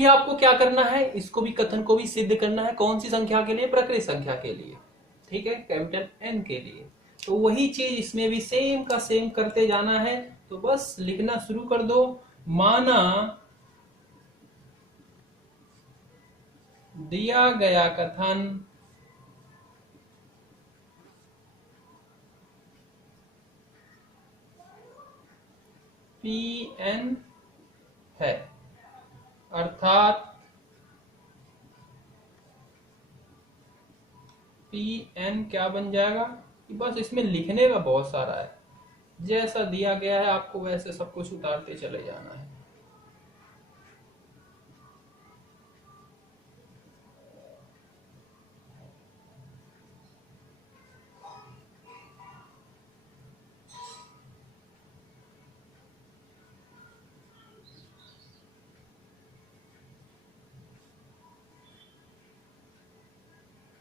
ये आपको क्या करना है, इसको भी कथन को भी सिद्ध करना है। कौन सी संख्या के लिए? प्रकृत संख्या के लिए, ठीक है, कैपिटल एन के लिए। तो वही चीज इसमें भी सेम का सेम करते जाना है। तो बस लिखना शुरू कर दो। माना दिया गया कथन पी एन है, अर्थात पी एन क्या बन जाएगा कि बस इसमें लिखने का बहुत सारा है, जैसा दिया गया है आपको वैसे सब कुछ उतारते चले जाना है।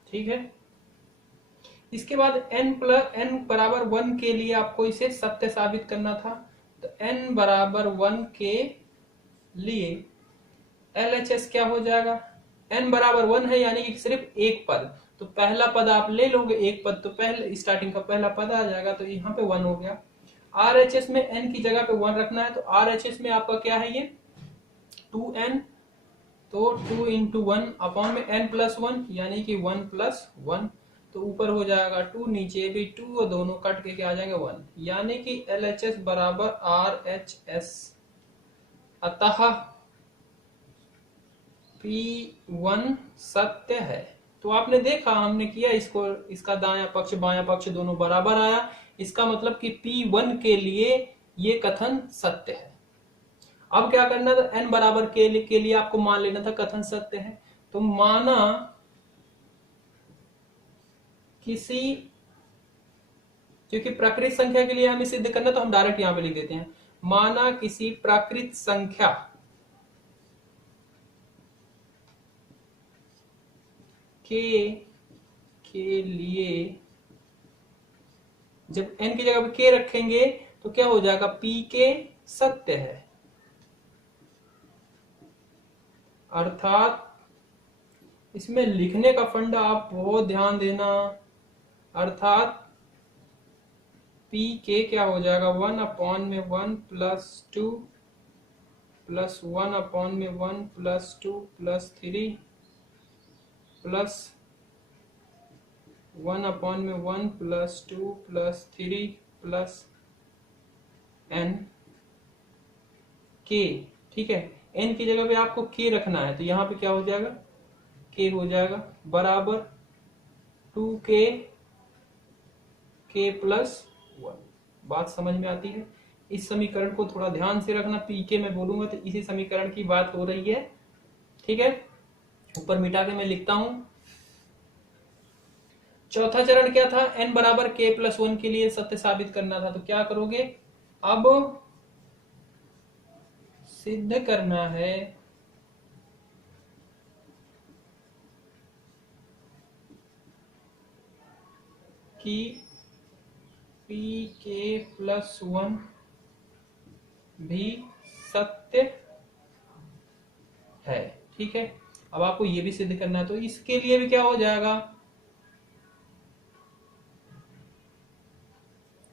ठीक है, इसके बाद n बराबर 1 के लिए आपको इसे सत्य साबित करना था। तो n बराबर 1 के लिए LHS क्या हो जाएगा? n बराबर 1 है यानी कि सिर्फ एक पद, तो पहला पद आप ले लोगे, एक पद तो पहले स्टार्टिंग का पहला पद आ जाएगा, तो यहाँ पे 1 हो गया। RHS में n की जगह पे 1 रखना है, तो RHS में आपका क्या है, ये 2n, तो 2 इंटू 1 अपॉन में n प्लस 1 यानी कि 1 प्लस 1, तो ऊपर हो जाएगा 2, नीचे भी 2 और दोनों कट के क्या आ जाएंगे 1, यानी कि LHS बराबर RHS। अतः P1 सत्य है। तो आपने देखा, हमने किया इसको, इसका दायां पक्ष बायां पक्ष दोनों बराबर आया, इसका मतलब कि P1 के लिए ये कथन सत्य है। अब क्या करना था, n बराबर के लिए आपको मान लेना था कथन सत्य है। तो माना किसी, क्योंकि प्राकृत संख्या के लिए हमें सिद्ध करना, तो हम डायरेक्ट यहां पे लिख देते हैं, माना किसी प्राकृत संख्या के लिए, जब n की जगह पे k रखेंगे तो क्या हो जाएगा, p के सत्य है, अर्थात इसमें लिखने का फंडा आप बहुत ध्यान देना। अर्थात पी के क्या हो जाएगा, 1 अपॉन में 1 प्लस 2 प्लस 1 अपॉन में 1 प्लस 2 प्लस 3 प्लस 1 अपॉन में 1 प्लस 2 प्लस 3 प्लस n के। ठीक है, n की जगह पे आपको k रखना है, तो यहाँ पे क्या हो जाएगा, k हो जाएगा बराबर 2k k प्लस 1। बात समझ में आती है? इस समीकरण को थोड़ा ध्यान से रखना, पीके में बोलूंगा तो इसी समीकरण की बात हो रही है। ठीक है, ऊपर मिटा के मैं लिखता हूं। चौथा चरण क्या था, n बराबर k प्लस 1 के लिए सत्य साबित करना था। तो क्या करोगे, अब सिद्ध करना है कि pk प्लस 1 भी सत्य है। ठीक है, अब आपको ये भी सिद्ध करना है, तो इसके लिए भी क्या हो जाएगा,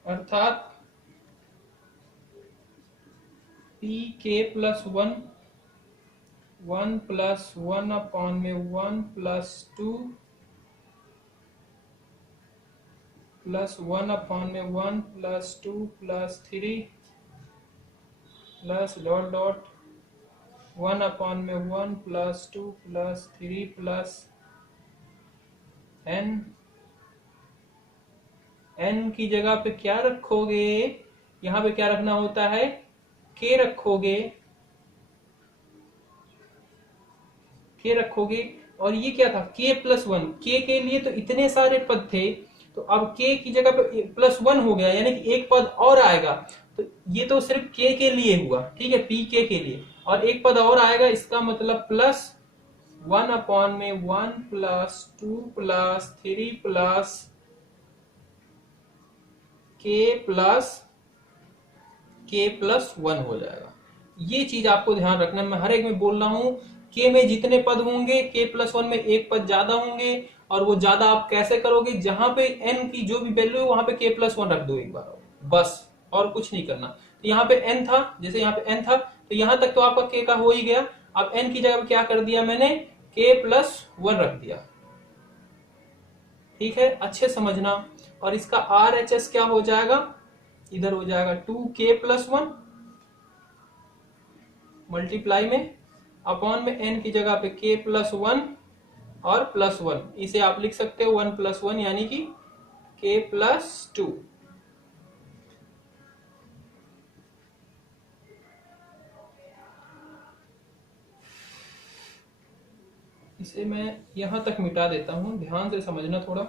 अर्थात pk प्लस 1 1 प्लस 1 अपॉन में 1 प्लस 2 प्लस 1 अपॉन में 1 plus 2 plus 3 plus dot dot 1 upon में 1 plus 2 plus 3 plus n। n की जगह पे क्या रखोगे, यहां पे क्या रखना होता है, k रखोगे, k रखोगे। और ये क्या था, k प्लस 1, k के लिए तो इतने सारे पद थे, तो अब k की जगह पे प्लस 1 हो गया, यानी कि एक पद और आएगा। तो ये तो सिर्फ k के लिए हुआ, ठीक है, pk के लिए, और एक पद और आएगा, इसका मतलब प्लस 1 अपॉन में 1 plus 2 plus 3 plus k plus 1 हो जाएगा। ये चीज आपको ध्यान रखना, मैं हर एक में बोल रहा हूं, के में जितने पद होंगे के प्लस वन में एक पद ज्यादा होंगे, और वो ज्यादा आप कैसे करोगे, जहां पे एन की जो भी वैल्यू है वहां पे के प्लस वन रख दो एक बार, बस और कुछ नहीं करना। तो यहाँ पे एन था, जैसे यहाँ पे एन था तो यहां तक तो आपका के का हो ही गया। अब एन की जगह पे क्या कर दिया मैंने, के प्लस वन रख दिया। ठीक है, अच्छे समझना। और इसका आर एच एस क्या हो जाएगा, इधर हो जाएगा 2k+1 मल्टीप्लाई में अपॉन में n की जगह पे k+1 और +1, इसे आप लिख सकते हो 1+1 यानी कि k+2। इसे मैं यहां तक मिटा देता हूं, ध्यान से समझना थोड़ा।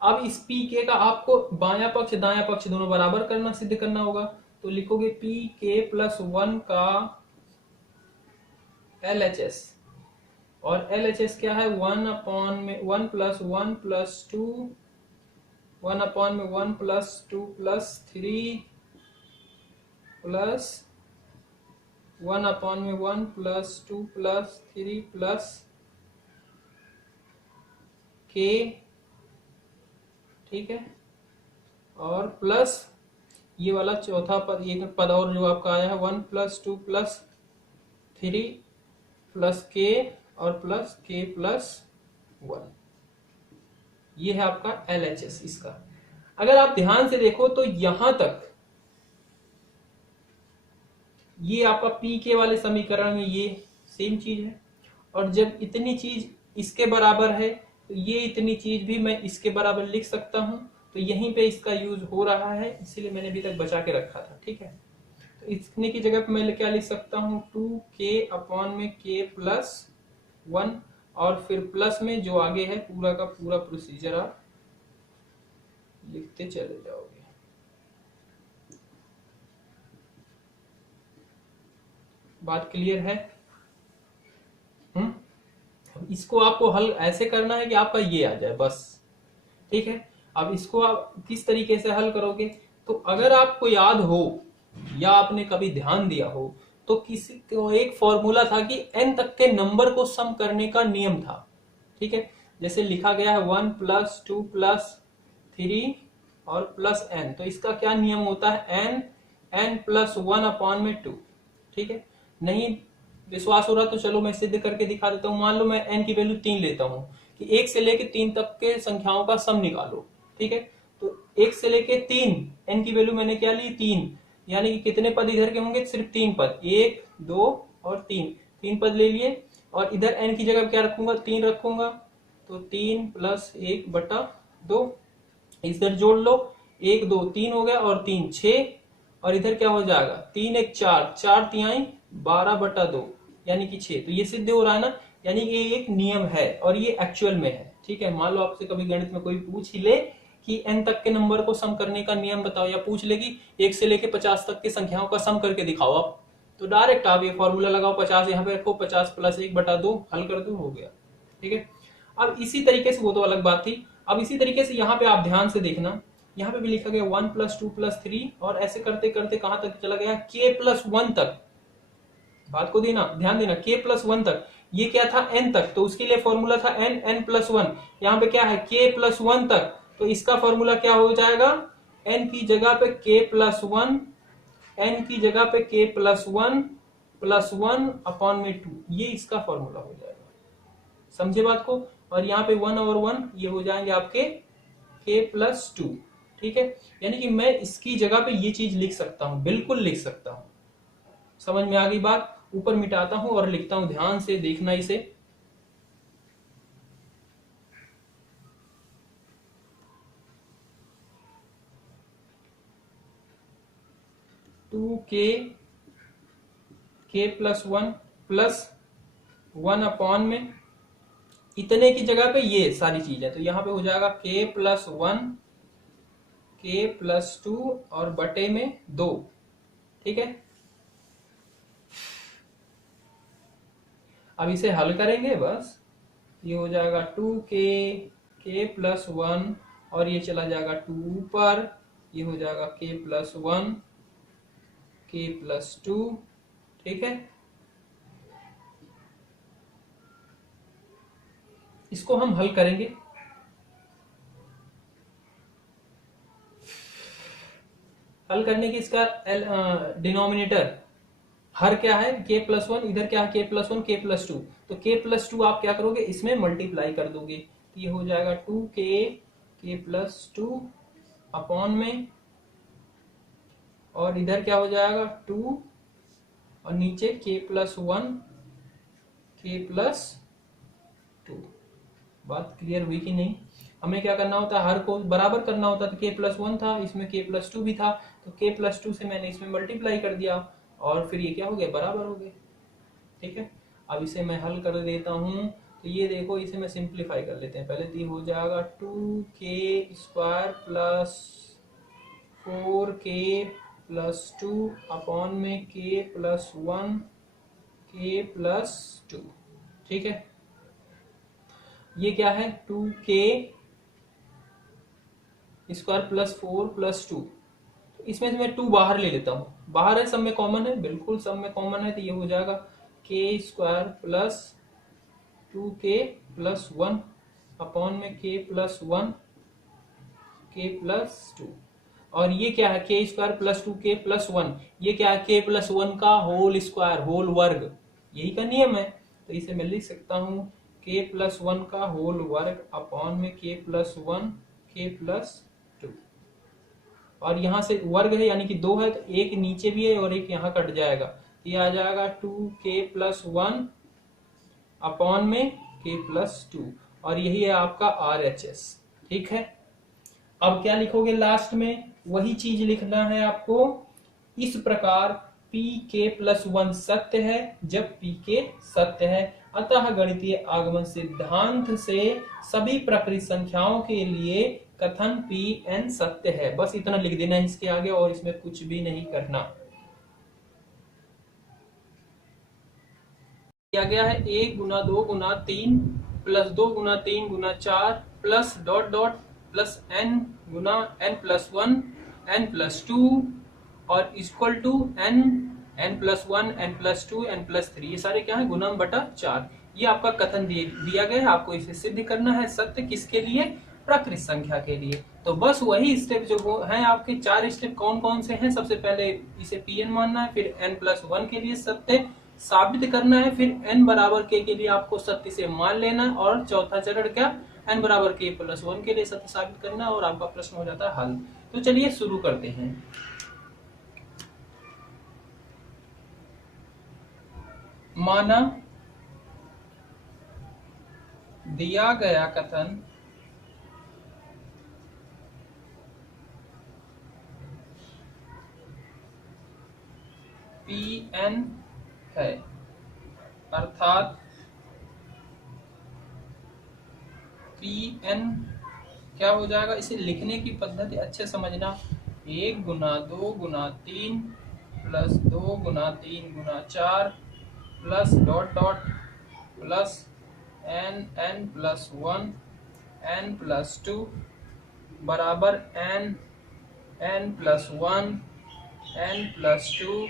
अब इस पी के का आपको बायां पक्ष दायां पक्ष दोनों बराबर करना, सिद्ध करना होगा। तो लिखोगे pk+1 का LHS, और LHS क्या है, 1 अपॉन में 1 + 1 + 2, 1 अपॉन में 1 + 2 + 3 प्लस 1 अपॉन में 1 + 2 + 3 प्लस k, ठीक है, और प्लस ये वाला चौथा पद, ये पद और जो आपका आया है 1 + 2 + 3 प्लस k और प्लस k+1, ये है आपका LHS इसका। अगर आप ध्यान से देखो तो यहां तक ये आपका पी के वाले समीकरण में ये सेम चीज है, और जब इतनी चीज इसके बराबर है तो ये इतनी चीज भी मैं इसके बराबर लिख सकता हूं। तो यहीं पे इसका यूज हो रहा है, इसीलिए मैंने अभी तक बचा के रखा था। ठीक है, तो इतने की जगह पे मैं क्या लिख सकता हूं, 2k अपॉन में k+1, और फिर प्लस में जो आगे है पूरा का पूरा प्रोसीजर आप लिखते चले जाओगे। बात क्लियर है? इसको आपको हल ऐसे करना है कि आपका ये आ जाए बस। ठीक है, अब इसको आप किस तरीके से हल करोगे, तो अगर आपको याद हो या आपने कभी ध्यान दिया हो तो किसी तो एक फॉर्मूला था कि n तक के नंबर को सम करने का नियम था। ठीक है, जैसे लिखा गया है 1 + 2 + 3 और +n, तो इसका क्या नियम होता है, n+1 अपॉन में 2। ठीक है, नहीं विश्वास हो रहा तो चलो मैं सिद्ध करके दिखा देता हूं। मान लो मैं n की वैल्यू 3 लेता हूं कि 1 से लेके 3 तक के संख्याओं का सम निकालो। ठीक है, तो 1 से लेके 3 n की वैल्यू मैंने क्या ली, 3, यानी कि कितने पद इधर के होंगे, सिर्फ 3 पद, 1 2 और 3 पद ले लिए। और इधर n की जगह क्या रखूंगा, 3 रखूंगा, तो 3 + 1/2, इधर जोड़ लो, 1 2 3 हो गया और 3 6, और इधर क्या हो जाएगा, 3 1 4, 4 तिहाई 12/2 यानी कि 6। तो ये सिद्ध हो रहा है ना, यानी कि ये एक नियम है और ये एक्चुअल में है। ठीक है, मान लो आपसे कभी गणित में कोई पूछ ही ले कि n तक के नंबर को सम करने का नियम बताओ, या पूछ ले कि 1 से लेके 50 तक की संख्याओं का सम करके दिखाओ आप, तो डायरेक्ट आप ये फॉर्मूला लगाओ, 50 यहाँ पे रखो, 50 + 1/2 हल कर दो, हो गया। ठीक है, अब इसी तरीके से, वो तो अलग बात थी, अब इसी तरीके से यहाँ पे आप ध्यान से देखना, यहाँ पे भी लिखा गया 1 + 2 + 3, और ऐसे करते करते कहां तक चला गया, k+1 तक। बात को देना, ध्यान देना, k+1 तक। ये क्या था, n तक, तो उसके लिए फॉर्मूला था n+1। यहाँ पे क्या है, k+1 तक, तो इसका फॉर्मूला क्या हो जाएगा, n की जगह पे k+1, n की जगह पे k+1 +1 अपॉन में 2, ये इसका फॉर्मूला हो जाएगा। समझे बात को? और यहाँ पे 1 और 1 ये हो जाएंगे आपके k+2। ठीक है, यानी कि मैं इसकी जगह पे ये चीज लिख सकता हूं, बिल्कुल लिख सकता हूं। समझ में आ गई बात? ऊपर मिटाता हूं और लिखता हूं, ध्यान से देखना इसे। k+1 +1 अपॉन में इतने की जगह पे ये सारी चीजें, तो यहां पे हो जाएगा k+1 k+2 और बटे में 2। ठीक है, अब इसे हल करेंगे बस, ये हो जाएगा 2k k+1 और ये चला जाएगा 2 ऊपर, ये हो जाएगा k+1 k+2। ठीक है, इसको हम हल करेंगे। हल करने की इसका डिनोमिनेटर हर क्या है k प्लस वन, इधर क्या है k plus one k plus two, तो k प्लस टू आप क्या करोगे इसमें मल्टीप्लाई कर दोगे, तो ये हो जाएगा 2k k plus two upon में, और इधर क्या हो जाएगा 2 और नीचे k plus one k plus two. बात क्लियर हुई कि नहीं? हमें क्या करना होता है, हर को बराबर करना होता है, तो k प्लस वन था, इसमें k प्लस टू भी था, तो k प्लस टू से मैंने इसमें मल्टीप्लाई कर दिया और फिर ये क्या हो गया बराबर हो गए। ठीक है, अब इसे मैं हल कर देता हूं, तो ये देखो इसे मैं सिंप्लीफाई कर लेते हैं पहले, तो ये हो जाएगा 2k square plus 4k plus two upon में k plus one k plus two. ठीक है, ये क्या है 2k square plus 4 plus two, तो इसमें से मैं 2 बाहर ले लेता हूं, बाहर है सब में कॉमन है, बिल्कुल सब में कॉमन है, तो ये हो जाएगा k square plus 2k plus one upon में k plus one k plus two, और ये क्या है k square plus 2k plus one, ये क्या है k प्लस वन का होल स्क्वायर, होल वर्ग, यही का नियम है, तो इसे मैं लिख सकता हूं k प्लस वन का होल वर्ग अपॉन में k plus one k plus two, और यहां से वर्ग है यानी कि 2 है, तो एक नीचे भी है और एक यहाँ कट जाएगा, ये आ जाएगा 2k प्लस वन अपॉन में k प्लस टू, और यही है आपका RHS। ठीक है, अब क्या लिखोगे लास्ट में, वही चीज लिखना है आपको, इस प्रकार pk प्लस वन सत्य है जब pk सत्य है, अतः गणितीय आगमन सिद्धांत से सभी प्रकृत संख्याओं के लिए कथन Pn सत्य है। बस इतना लिख देना है इसके आगे, और इसमें कुछ भी नहीं करना। किया गया है 1 गुना 2 गुना 3 प्लस 2 गुना 3 गुना 4 plus dot dot plus n गुना n plus one n plus two और equal to n plus one n plus two n plus three, ये सारे क्या है गुणम बटा 4। ये आपका कथन दिया गया है, आपको इसे सिद्ध करना है सत्य किसके लिए, प्रकृत संख्या के लिए। तो बस वही स्टेप जो है आपके 4 स्टेप कौन कौन से हैं, सबसे पहले इसे Pn मानना है, फिर n प्लस वन के लिए सत्य साबित करना है, फिर n बराबर k के लिए आपको सत्य से मान लेना है, और चौथा चरण क्या n बराबर k प्लस वन के लिए सत्य साबित करना, और आपका प्रश्न हो जाता है हल। तो चलिए शुरू करते हैं। माना दिया गया कथन Pn है, अर्थात Pn क्या हो जाएगा, इसे लिखने की पद्धति अच्छे समझना, 1 गुना 2 गुना 3 प्लस 2 गुना 3 गुना 4 plus dot dot plus n plus one n plus to बराबर n plus one n plus two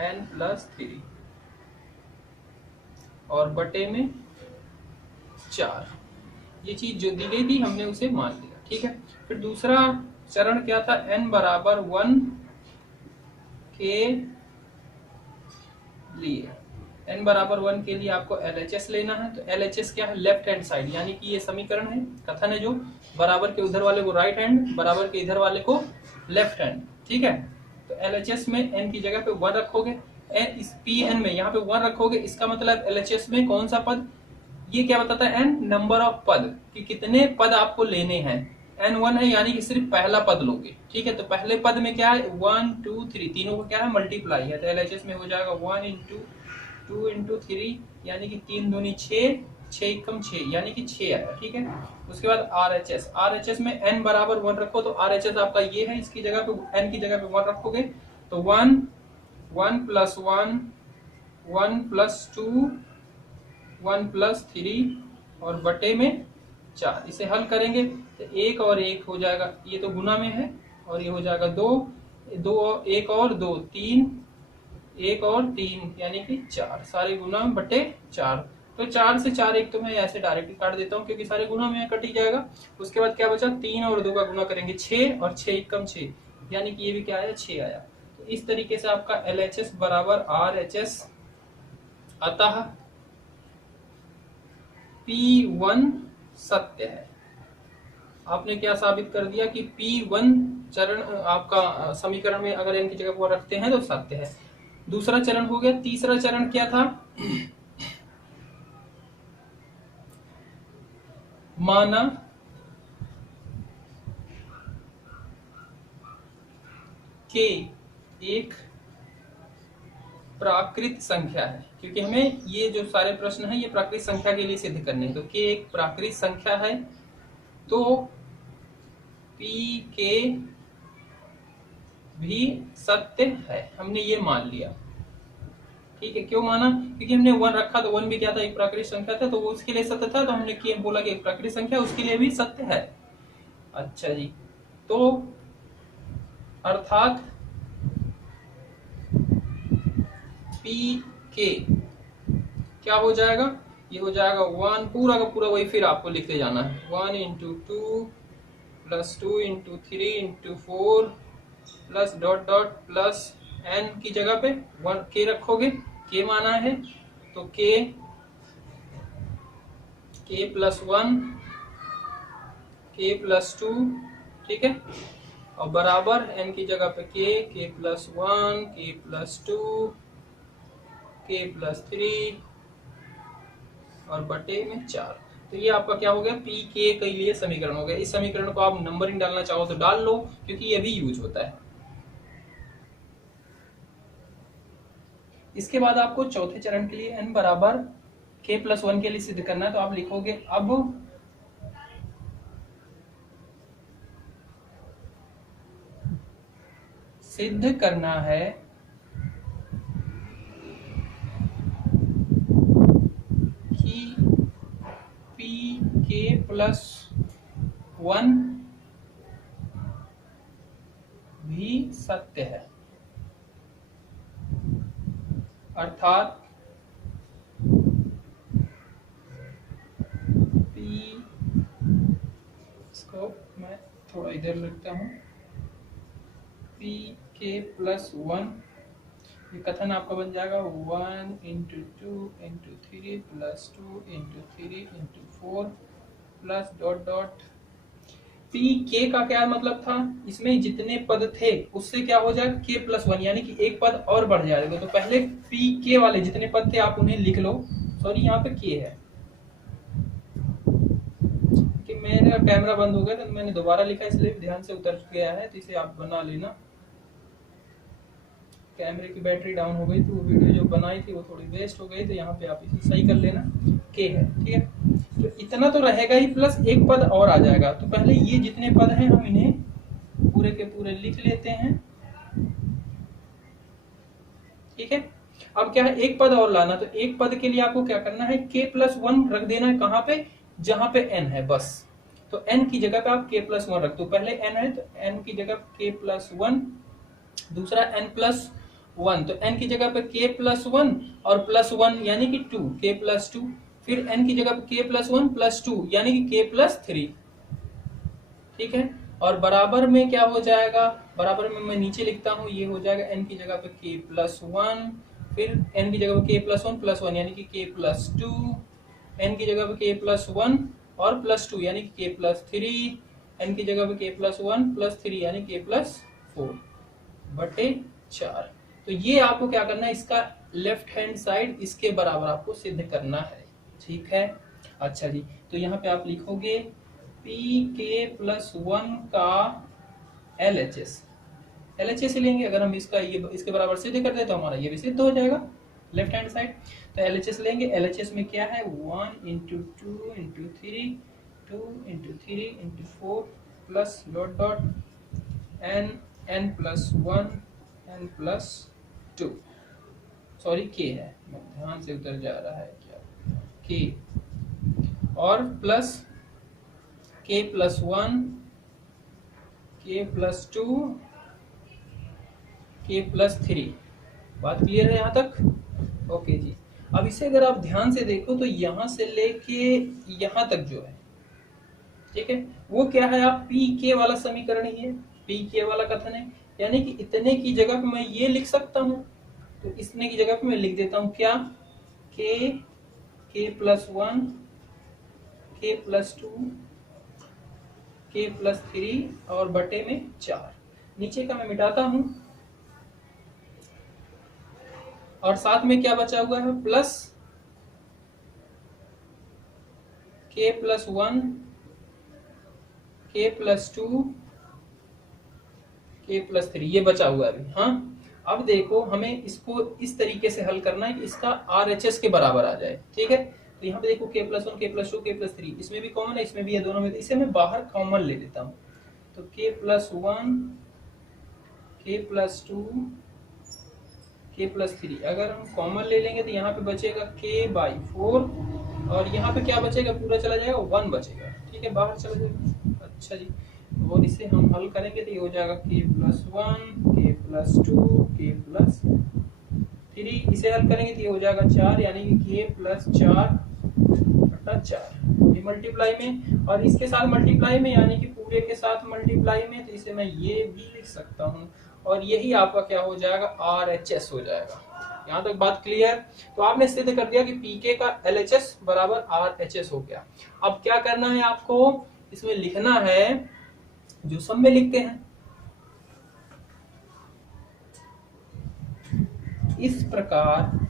n plus three, और बटे में 4। ये चीज जो दी गई थी हमने उसे मान लिया। ठीक है, फिर दूसरा चरण क्या था, n बराबर 1 के लिए, n बराबर 1 के लिए आपको LHS लेना है। तो LHS क्या है, लेफ्ट हैंड साइड, यानी कि ये समीकरण है, कथन है जो बराबर के उधर वाले को राइट हैंड, बराबर के इधर वाले को लेफ्ट हैंड। ठीक है, तो LHS में n की जगह पे 1 रखोगे, इस Pn में यहाँ पे 1 रखोगे, इसका मतलब LHS में कौन सा पद, ये क्या बताता है n नंबर ऑफ पद, कि कितने पद आपको लेने हैं, n1 है यानी कि सिर्फ पहला पद लोगे। ठीक है, तो पहले पद में क्या है 1 2 3, तीनों को क्या है मल्टीप्लाई है, तो LHS में हो जाएगा 1 इंटू 2 इंटू 3 यानी कि 3 दूनी 6, 6 एकम 6 यानी कि 6 आया। ठीक है, उसके बाद RHS में n बराबर 1 रखो, तो RHS आपका ये है, इसकी जगह पे n की जगह पे 1 रखोगे, तो 1 1 प्लस 1 1 प्लस 2 1 प्लस 3 और बटे में 4। इसे हल करेंगे तो 1 और 1 हो जाएगा, ये तो गुना में है, और ये हो जाएगा 2 2 1 और 2 3 1 और 3 यानी कि 4, सारे गुना बटे 4। तो 4 से 4 एक तो मैं ऐसे डायरेक्ट काट देता हूँ क्योंकि सारे गुणा में कट ही जाएगा। उसके बाद क्या बचा, 3 और 2 का गुना करेंगे 6 और 6 एकम 6, यानी कि ये भी क्या आया 6 आया। तो इस तरीके से आपका LHS बराबर RHS, अतः P1 सत्य है। आपने क्या साबित कर दिया कि P1 चरण आपका समीकरण में अगर n की जगह पर रखते हैं तो सत्य है। दूसरा चरण हो गया। तीसरा चरण क्या था, माना k एक प्राकृत संख्या है, क्योंकि हमें ये जो सारे प्रश्न हैं ये प्राकृत संख्या के लिए सिद्ध करने हैं। तो k एक प्राकृत संख्या है, तो pk भी सत्य है, हमने ये मान लिया। ठीक है, क्यों माना, क्योंकि हमने 1 रखा तो 1 भी क्या था, एक प्राकृत संख्या था, तो वो उसके लिए सत्य था, तो हमने k बोला कि एक प्राकृत संख्या उसके लिए भी सत्य है। अच्छा जी, तो अर्थात pk क्या हो जाएगा, ये हो जाएगा 1 पूरा का पूरा, वही फिर आपको लिखते जाना है, 1 into 2 plus 2 into 3 into 4 plus dot dot plus n की जगह पे 1 k रखोगे, k माना है तो k प्लस 1 k प्लस 2, ठीक है, और बराबर n की जगह पे k plus 1 k plus 2 k plus 3 और बटे में 4। तो ये आपका क्या हो गया, pk के लिए समीकरण हो गया। इस समीकरण को आप नंबरिंग डालना चाहो तो डाल लो, क्योंकि ये भी यूज होता है। इसके बाद आपको चौथे चरण के लिए n बराबर k प्लस 1 के लिए सिद्ध करना है, तो आप लिखोगे अब सिद्ध करना है कि pk प्लस 1 भी सत्य है, अर्थात p, इसको मैं थोड़ा इधर लिखता हूँ, pk प्लस 1, ये कथन आपका बन जाएगा 1 into 2 into 3 plus 2 into 3 into 4 plus dot dot. pk का क्या मतलब था, इसमें जितने पद थे उससे क्या हो जाएगा k प्लस 1, यानी कि एक पद और बढ़ जाएगा। तो पहले pk वाले जितने पद थे आप उन्हें लिख लो, सॉरी यहाँ पे k है कि मेरा कैमरा बंद हो गया तो मैंने दोबारा लिखा, इसलिए ध्यान से उतर गया है, तो इसे आप बना लेना। कैमरे की बैटरी डाउन हो गई तो वो वीडियो जो बनाई थी वो थोड़ी वेस्ट हो गई, तो यहाँ पे आप इसे सही कर लेना, k है, ठीक है। तो इतना तो रहेगा ही, प्लस एक पद और आ जाएगा। तो पहले ये जितने पद हैं हम इन्हें पूरे के पूरे लिख लेते हैं, ठीक है। अब क्या है, एक पद और लाना, तो एक पद के लिए आपको क्या करना है, k प्लस 1 रख देना है, कहाँ पे, जहां पे n है बस। तो n की जगह पे आप k प्लस 1 रख दो, पहले n है तो n की जगह k प्लस 1, दूसरा n प्लस 1, तो n की जगह पे k प्लस 1 और प्लस 1 यानी कि 2, k प्लस 2, फिर n की जगह पे k प्लस 1 प्लस 2 यानी कि k प्लस 3, ठीक है। और बराबर में क्या हो जाएगा, बराबर में मैं नीचे लिखता हूं, ये हो जाएगा n की जगह पे k प्लस 1, फिर n की जगह पे k प्लस 1 प्लस 1 यानी कि k प्लस 2, n की जगह पे k प्लस 1 और प्लस 2 यानी कि k प्लस 3, n की जगह पे k प्लस 1 प्लस 3 यानी k प्लस 4 बटे 4। तो ये आपको क्या करना है, इसका लेफ्ट हैंड साइड इसके बराबर आपको सिद्ध करना है, ठीक है। अच्छा जी, तो यहाँ पे आप लिखोगे pk प्लस 1 का LHS लेंगे, अगर हम इसका ये इसके बराबर सिद्ध कर दे तो हमारा ये भी सिद्ध हो जाएगा लेफ्ट हैंड साइड। तो LHS लेंगे, LHS में क्या है, 1 into 2 into 3 2 into 3 into 4 plus dot dot n plus 1 n plus 2, sorry k है, ध्यान से उतर जा रहा है क्या, k और plus k plus 1 k plus 2 k plus 3। बात क्लियर है यहाँ तक, ओके जी। अब इसे अगर आप ध्यान से देखो तो यहां से लेके यहां तक जो है, ठीक है, वो क्या है, आप पी के वाला समीकरण ही है, पी के वाला कथन है। यानी कि इतने की जगह पे मैं ये लिख सकता हूं, तो इतने की जगह पे मैं लिख देता हूं क्या, के प्लस वन, के प्लस टू, के प्लस थ्री और बटे में 4। नीचे का मैं मिटाता हूं और साथ में क्या बचा हुआ है, प्लस के प्लस वन, के प्लस टू, के प्लस थ्री, ये बचा हुआ है अभी। हाँ, अब देखो हमें इसको इस तरीके से हल करना है कि इसका RHS के बराबर आ जाए, ठीक है। तो यहाँ पे देखो के प्लस वन, के प्लस टू, के प्लस थ्री, इसमें भी कॉमन है, इसमें भी है, दोनों में, इसे मैं बाहर कॉमन ले लेता हूँ। तो के प्लस वन, के प्लस टू, के प्लस थ्री, अगर हम कॉमन ले लेंगे तो यहाँ पे बचेगा के बाई 4 और यहाँ पे क्या बचेगा, पूरा चला जाएगा, 1 बचेगा, ठीक है, बाहर चला जाएगा। अच्छा जी, और इसे हम हल करेंगे तो ये हो जाएगा के प्लस वन, के प्लस टू, के प्लस थ्री, इसे हल करेंगे तो ये हो जाएगा 4, यानी कि के प्लस 4 बटा 4, ये मल्टीप्लाई में, और इसके साथ मल्टीप्लाई में, यानी कि पूरे के साथ मल्टीप्लाई में, तो इसे मैं ये भी लिख सकता हूँ, और यही आपका क्या हो जाएगा, RHS हो जाएगा। यहाँ तक बात क्लियर। तो आपने सिद्ध कर दिया कि पीके का LHS बराबर RHS हो गया। अब क्या करना है आपको, इसमें लिखना है जो सब में लिखते हैं, इस प्रकार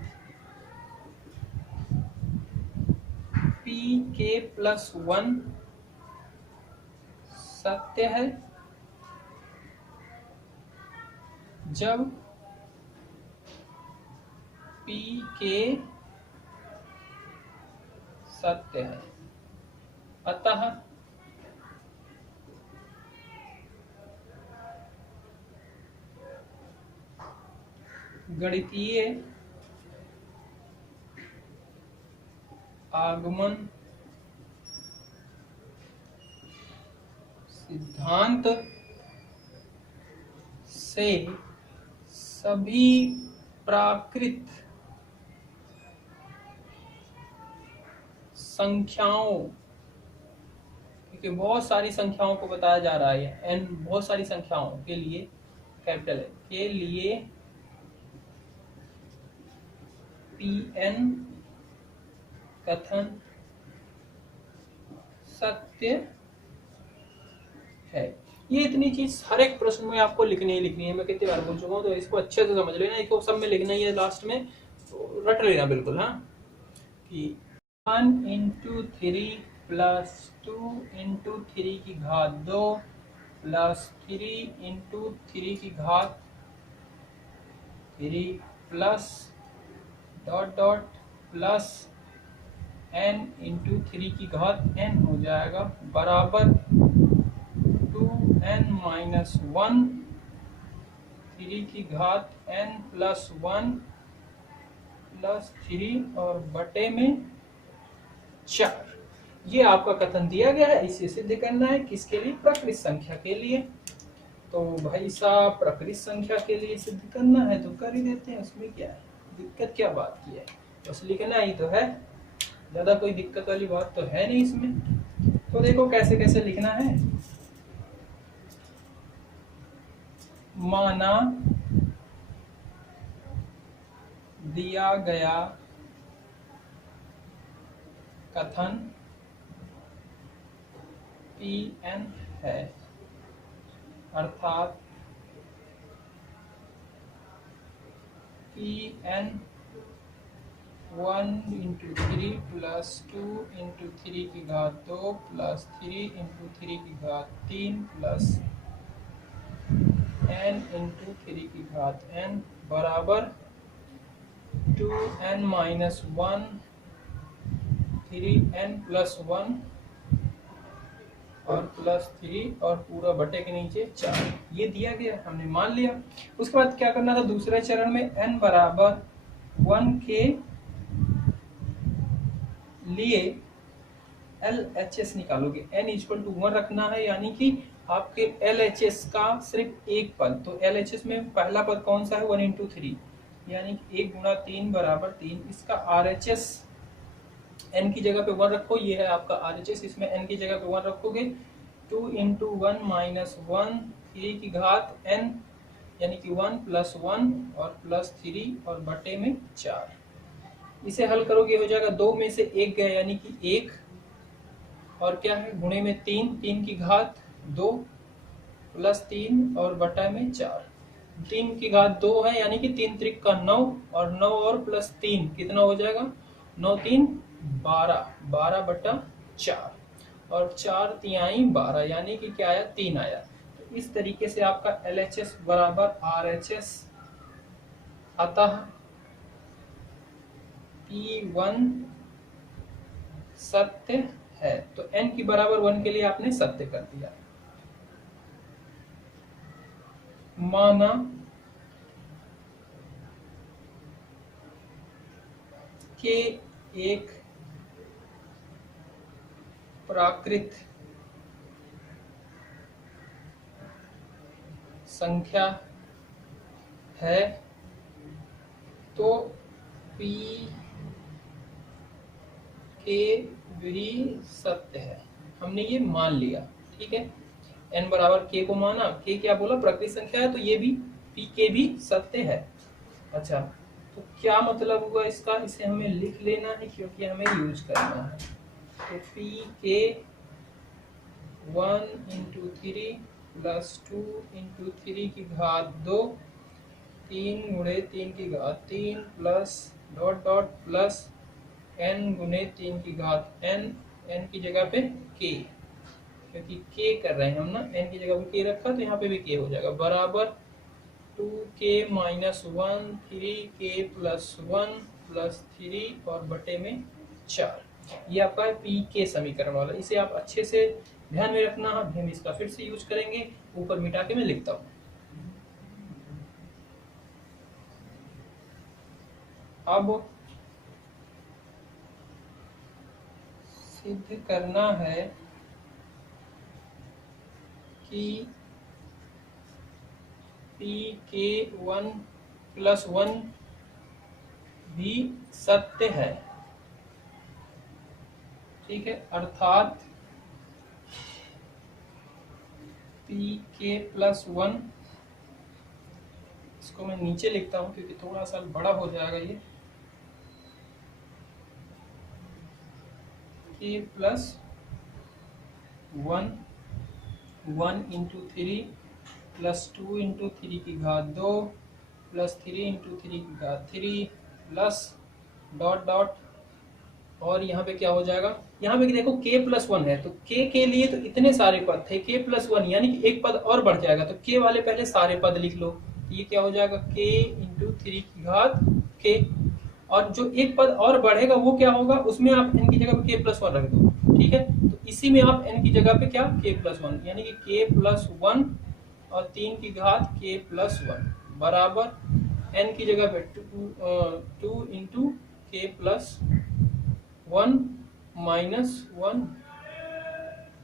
पीके प्लस वन सत्य है जब पीके सत्य है, अतः गणितीय आगमन सिद्धांत से सभी प्राकृत संख्याओं, क्योंकि बहुत सारी संख्याओं को बताया जा रहा है, n बहुत सारी संख्याओं के लिए, कैपिटल के लिए Pn कथन सत्य है। ये इतनी चीज हर एक प्रश्न में आपको लिखनी ही लिखनी है, मैं कितनी बार बोल चुका हूँ, तो इसको अच्छे से समझ लेना, इसको सब में लिखना ही है, लास्ट में तो रट लेना बिल्कुल। हाँ, कि 1 इंटू 3 प्लस 2 इंटू 3 की घात 2 प्लस 3 इंटू 3 की घात 3 plus dot dot plus n into 3 की घात n हो जाएगा, बराबर 2n माइनस 1 3 की घात n प्लस 1 प्लस 3 और बटे में 4। ये आपका कथन दिया गया है, इसे सिद्ध करना है, किसके लिए, प्रकृत संख्या के लिए। तो भाई साहब प्रकृत संख्या के लिए सिद्ध करना है तो कर ही देते हैं, उसमें क्या है, दिक्कत क्या बात की है, बस लिखना ही तो है, ज्यादा कोई दिक्कत वाली बात तो है नहीं इसमें। तो देखो कैसे कैसे लिखना है। माना दिया गया कथन Pn है, अर्थात Pn 1 इंटू 3 प्लस 2 इंटू 3 की घात 2 प्लस 3 इंटू 3 की घात 3 प्लस n इंटू 3 की घात n बराबर 2n माइनस 1 3n प्लस 1 और प्लस 3 और पूरा बटे के नीचे 4, ये दिया गया, हमने मान लिया। उसके बाद क्या करना था, दूसरे चरण में n बराबर 1 के लिए LHS निकालोगे, n इक्वल टू 1 रखना है, यानी कि आपके LHS का सिर्फ एक पद, तो LHS में पहला पद कौन सा है, 1 इंटू 3, यानी कि 1 गुणा 3 बराबर 3। इसका RHS n की जगह पे 1 रखो, ये है आपका RHS, इसमें n की जगह पे 1 रखोगे 2 इंटू 1 माइनस 1 3 की घात n, यानी कि 1 प्लस 1 और प्लस 3 और बटे में 4। इसे हल करोगे हो जाएगा 2 में से 1 गया यानी कि 1 और क्या है गुणे में 3 3 की घात 2 प्लस 3 और बटा में 4। 3 की घात 2 है यानी कि 3 त्रिक का 9 और 9 और प्लस 3 कितना हो जाएगा 9 3 12 12 बटा 4 और 4 तिहाई 12 यानी कि क्या आया 3 आया। तो इस तरीके से आपका LHS बराबर RHS अतः P1 सत्य है। तो n की बराबर 1 के लिए आपने सत्य कर दिया। माना के एक प्राकृत संख्या है तो P के भी सत्य है। हमने ये मान लिया, ठीक है। n बराबर k को माना, k क्या बोला प्राकृतिक संख्या है, तो ये भी p के भी सत्य है। अच्छा, तो क्या मतलब हुआ इसका, इसे हमें लिख लेना है क्योंकि हमें यूज करना है। तो p के 1 इंटू 3 प्लस 2 इंटू 3 की घात 2 3 गुणे 3 की घात 3 plus dot dot plus n गुणे 3 की घात n, n की जगह पे k, क्योंकि k कर रहे हैं हम ना, n की जगह पे k रखा तो यहाँ पे भी k हो जाएगा, बराबर 2k minus 1 3k plus 1 plus 3 और बटे में 4। ये आपका p के समीकरण वाला, इसे आप अच्छे से ध्यान में रखना। अभी हम इसका फिर से यूज करेंगे, ऊपर मिटा के मैं लिखता हूँ। अब सिद्ध करना है कि p के 1 प्लस 1 भी सत्य है, ठीक है। अर्थात p के प्लस 1, इसको मैं नीचे लिखता हूं क्योंकि थोड़ा सा बड़ा हो जाएगा ये, k plus 1 1 into 3 plus 2 into 3 की घात 2 प्लस 3 इंटू 3 की घात 3 प्लस डॉट डॉट, और यहाँ पे क्या हो जाएगा, यहाँ पे देखो k प्लस 1 है तो k के लिए तो इतने सारे पद थे, k प्लस 1 यानी कि एक पद और बढ़ जाएगा, तो k वाले पहले सारे पद लिख लो। ये क्या हो जाएगा k इंटू 3 की घात k, और जो एक पद और बढ़ेगा वो क्या होगा, उसमें आप n की जगह पे k प्लस 1 रख दो, ठीक है। तो इसी में आप n की जगह पे क्या k प्लस 1 यानी कि k प्लस 1 और 3 की घात k प्लस 1 बराबर n की जगह पे 2 इंटू k प्लस 1 माइनस 1,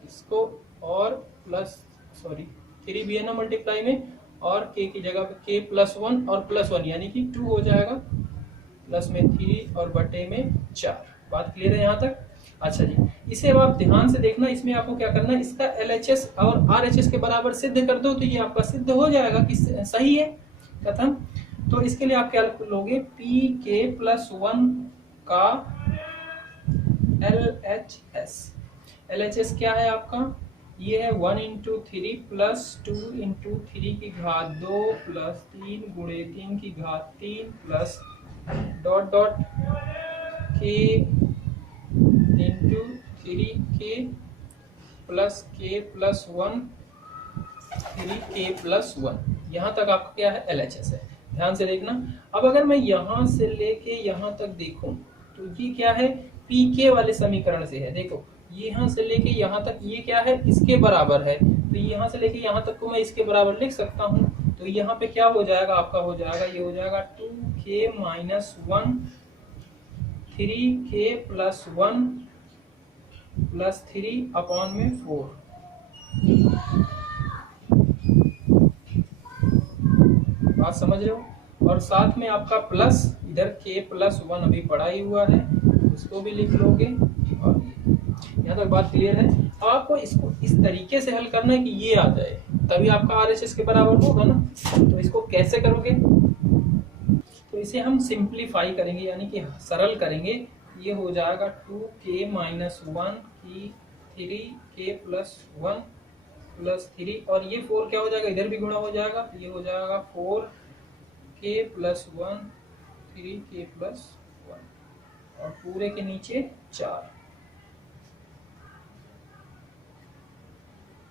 इसको और प्लस 3 भी है ना मल्टीप्लाई में, और k की जगह पे k प्लस 1 और प्लस 1 यानी कि 2 हो जाएगा, प्लस में 3 और बटे में 4। बात क्लियर है यहाँ तक? अच्छा जी, इसे अब आप ध्यान से देखना, इसमें आपको क्या करना है, इसका LHS और RHS के बराबर सिद्ध कर दो तो ये आपका सिद्ध हो जाएगा कि सही है कथन। तो इसके लिए आप क्या लोगे, p के प्लस 1 का LHS क्या है आपका, ये है 1 इंटू 3 प्लस 2 इंटू 3 की घात 2 प्लस 3 गुणे 3 की घात 3 plus dot dot k into 3k plus k plus 1 3k plus 1। यहाँ तक आपका क्या है LHS है, ध्यान से देखना। अब अगर मैं यहाँ से लेके यहाँ तक देखूं तो ये क्या है, pk वाले समीकरण से है, देखो यहाँ से लेके यहाँ तक ये क्या है, इसके बराबर है, तो यहाँ से लेके यहाँ तक को मैं इसके बराबर लिख सकता हूँ। तो यहाँ पे क्या हो जाएगा आपका, हो जाएगा ये हो जाएगा 2k minus 1 3k plus 1 plus 3 upon में 4। बात समझ रहे हो? और साथ में आपका प्लस इधर k प्लस 1 अभी पड़ा ही हुआ है, उसको भी लिख लोगे। और यहाँ तक बात क्लियर है। अब आपको इसको इस तरीके से हल करना है कि ये आ जाए, तभी आपका RHS के बराबर होगा ना। तो इसको कैसे करोगे, तो इसे हम सिंप्लीफाई करेंगे यानी कि सरल करेंगे। ये हो जाएगा 2k माइनस 1 की 3k प्लस 1 प्लस 3, और ये 4 क्या हो जाएगा, इधर भी गुणा हो जाएगा, तो ये हो जाएगा 4k प्लस 1 3k प्लस 1 और पूरे के नीचे 4।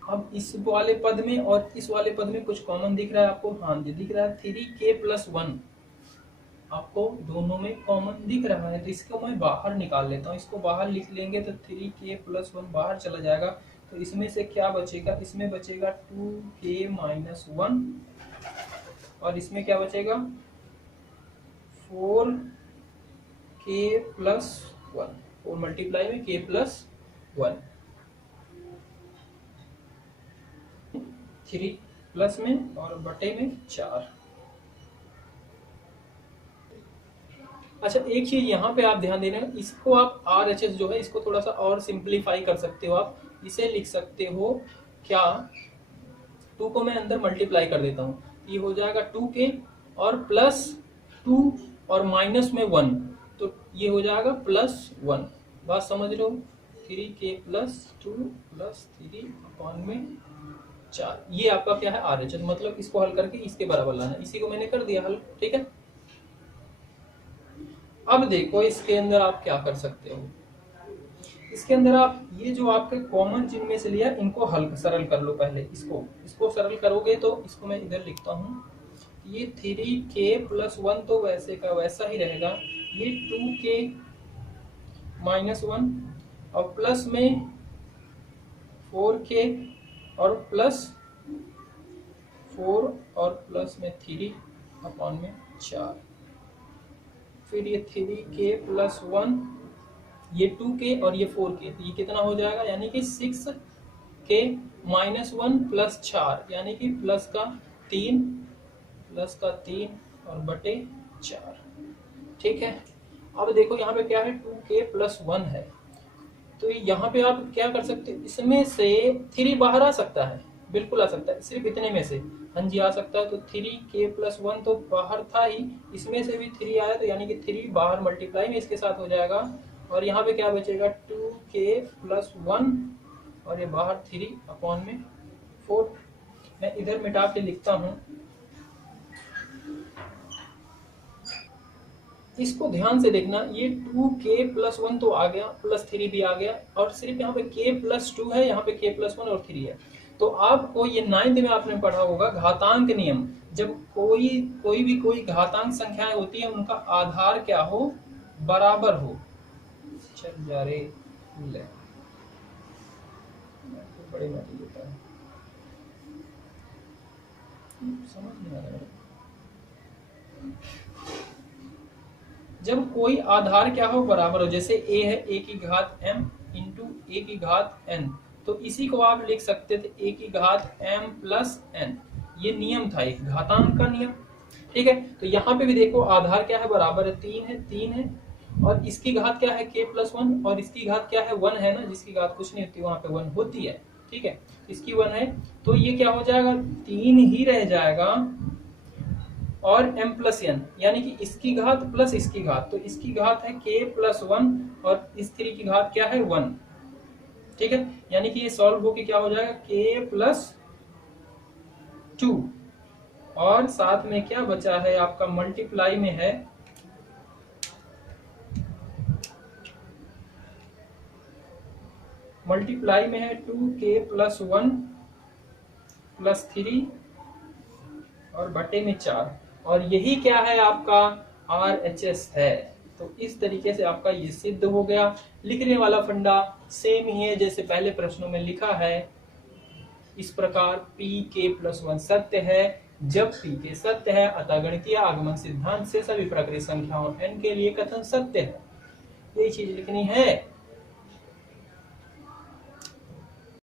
अब इस वाले पद में और इस वाले पद में कुछ कॉमन दिख रहा है आपको? हाँ जी दिख रहा है, 3k प्लस 1 आपको दोनों में कॉमन दिख रहा है। तो इसको मैं बाहर निकाल लेता हूँ, इसको बाहर लिख लेंगे तो 3k प्लस 1 बाहर चला जाएगा। तो इसमें से क्या बचेगा, इसमें बचेगा 2k माइनस 1 और इसमें क्या बचेगा 4k प्लस 1, 4 मल्टीप्लाई में k प्लस 1, 3 प्लस में और बटे में 4। अच्छा एक चीज यहाँ पे आप ध्यान देना, इसको आप RHS जो है इसको थोड़ा सा और सिंप्लीफाई कर सकते हो। आप इसे लिख सकते हो क्या, 2 को मैं अंदर मल्टीप्लाई कर देता हूँ, ये हो जाएगा 2k और प्लस 2 और माइनस में 1, तो ये हो जाएगा प्लस 1। बात समझ लो, 3k प्लस 2 प्लस 3 अपॉन में 4, ये आपका क्या है RHS। मतलब इसको हल करके इसके बराबर लाना, इसी को मैंने कर दिया हल, ठीक है। अब देखो इसके अंदर आप क्या कर सकते हो, इसके अंदर आप ये जो आपके कॉमन जिनमें से लिया इनको हल सरल कर लो। पहले इसको सरल करोगे तो इसको मैं इधर लिखता हूँ, ये 3k प्लस 1 तो वैसे का वैसा ही रहेगा, ये 2k माइनस 1 और प्लस में 4k और प्लस 4 और प्लस में 3 अपॉन में 4, फिर ये 3k प्लस 1, ये 2k और ये 4k, तो ये कितना हो जाएगा, यानी कि 6k माइनस 1 प्लस 4, यानी कि प्लस का 3 और बटे 4, ठीक है। अब देखो यहाँ पे क्या है, 2k प्लस 1 है, तो यहाँ पे आप क्या कर सकते हैं, इसमें से 3 बाहर आ सकता है, बिल्कुल आ सकता है, सिर्फ इतने में से हाँ जी आ सकता है। तो 3k प्लस 1 तो बाहर था ही, इसमें से भी 3 आया, तो यानी कि 3 बाहर मल्टीप्लाई में इसके साथ हो जाएगा, और यहाँ पे क्या बचेगा 2k प्लस 1 और ये बाहर 3 अपॉन में 4। मैं इधर मिटा के लिखता हूँ, इसको ध्यान से देखना, ये 2k प्लस 1 तो आ गया, प्लस 3 भी आ गया, और सिर्फ यहाँ पे k प्लस 2 है, यहाँ पे k प्लस 1 और 3 है। तो आपको ये 9th में आपने पढ़ा होगा घातांक नियम, जब कोई घातांक संख्याएं होती है उनका आधार क्या हो, बराबर हो। चल जा रे ले, तो बड़े मत लेता है, समझ नहीं आ रहा है। जब कोई आधार क्या हो, बराबर हो, जैसे a है a की घात m इंटू a की घात n, तो इसी को आप लिख सकते थे a की घात m प्लस n, ये नियम था एक घातांक का नियम, ठीक है। तो यहाँ पे भी देखो आधार क्या है, बराबर है 3 है, और इसकी घात क्या है k प्लस 1, और इसकी घात क्या है 1 है ना, जिसकी घात कुछ नहीं होती वहां पे 1 होती है, ठीक है। इसकी 1 है, तो ये क्या हो जाएगा 3 ही रह जाएगा, और m प्लस n, यानी कि इसकी घात प्लस इसकी घात, तो इसकी घात है k प्लस 1 और इस 3 की घात क्या है 1, ठीक है। यानी कि ये सॉल्व होके क्या हो जाएगा k प्लस 2, और साथ में क्या बचा है आपका मल्टीप्लाई में है मल्टीप्लाई में है 2k प्लस 1 प्लस 3 और बटे में 4, और यही क्या है आपका RHS है। तो इस तरीके से आपका ये सिद्ध हो गया। लिखने वाला फंडा सेम ही है जैसे पहले प्रश्नों में लिखा है, इस प्रकार pk प्लस 1 सत्य है, जब pk सत्य है अतः गणितीय आगमन सिद्धांत से सभी प्रकृत संख्याओं n के लिए कथन सत्य है। यही चीज लिखनी है।